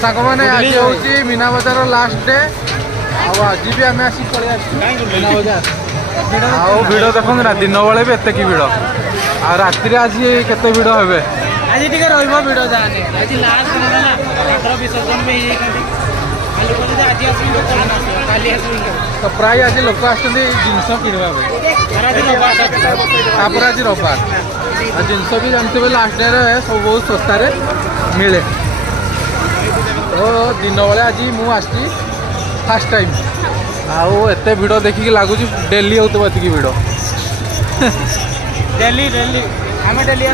सांग मैंने आज हूँ मीना बजार लास्ट डे आज भी आम आसी पलि मीना बजार आउ भिड़ देखो ना दिन बेले भी एत की भिड़ आ राति आज केते भिड़ हे आज टे रीड़ जाने आज लास्ट दिन ना ठाकुर विसर्जन भी तो प्राय आज लोक आसन जिनस किणवा आज रविवार जिनस भी जानते लास्ट डे सब बहुत सस्तार मिले तो दिन बेले आज मुझे फास्ट टाइम आउ एत भिड़ देखिकी लगुच डेली होती भिड़ डेली डेली आम डेली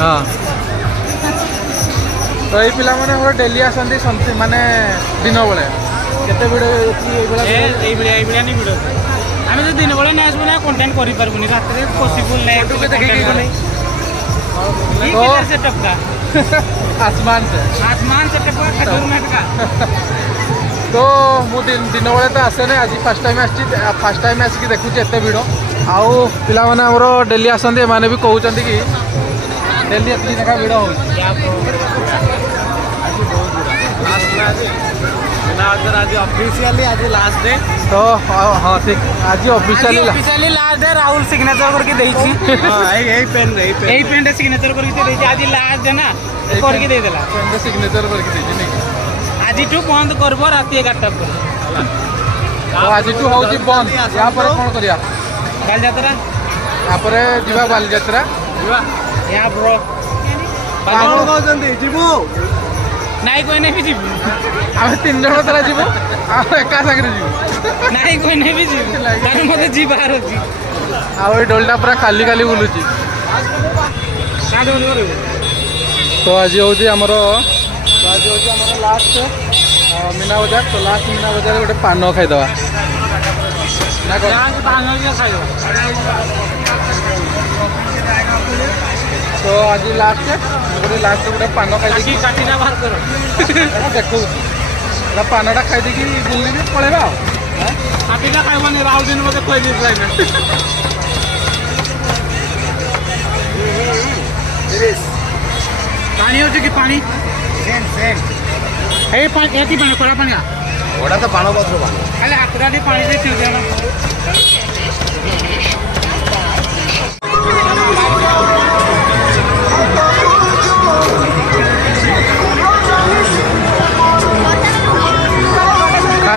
हाँ तो ये पिला माने डेली आसती माने दिन बेले केते भिड़ नहीं भिड़ आम जो दिन बेले नहीं आसबू ना कंटेंट कर पार्बनी रात पॉसिबल सेटअप का आसमान से का तो मु दिन बेले तो आसे ना आज फर्स्ट टाइम आसिक देखुची एत भिड़ आउ पिला माने हमरो डेली आसंती माने भी कहउचंती कि डेली एतली जगह भिड़ हो आज ऑफिशियली आज लास्ट डे तो हाँ ठीक आज officially last day Rahul signature करके देछि हां एई पेन सिग्नेचर करके देछि आज लास्ट डे ना करके दे देला पेन सिग्नेचर करके देछि नहीं आज टू बंद करबो राति 11टा पर तो आज टू होउची बंद या पर कोन करिया बाल यात्रा या पर जीवा बाल यात्रा जीवा या ब्रो कोन कहउचंती जीवो नाई कोई नहीं भी जीवु आम 3 जण तरा जीवो एका संगे जीवो नाई कोई नहीं भी जीवु तार मते जीवार होची आ ओई डोलटा पूरा खाली खाली बुलुची का डोल करू तो आज होउची हमरो लास्ट मीना बजार तो लास्ट मीना बजार गोटे पान खाईदवा ना तो आज लास्ट गोटे पान खाई काटिना बाहर करो देखो पानटा खाई बुल पलैबा काटिना खाइबनी राहुल दिन मते खोई दी पानी हो कि पानी हे पानी एती पानी कोला पानी ओडा तो पानो पत्र पानी खाली हातराडी पानी दे देना